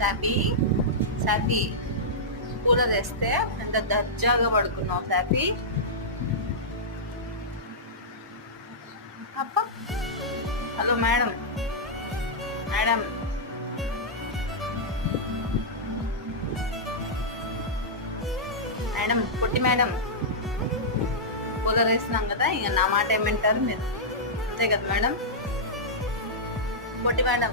సాపి సాపి కూలర్ వేస్తే ఎంత దర్జాగా పడుకున్నావు సాపి. అప్ప హలో మేడం, మేడం మేడం పొట్టి మేడం, కూలర్ వేసినాం కదా, ఇక నా మాట ఏమంటారు మీరు? అంతే కదా మేడం. పొట్టి మేడం.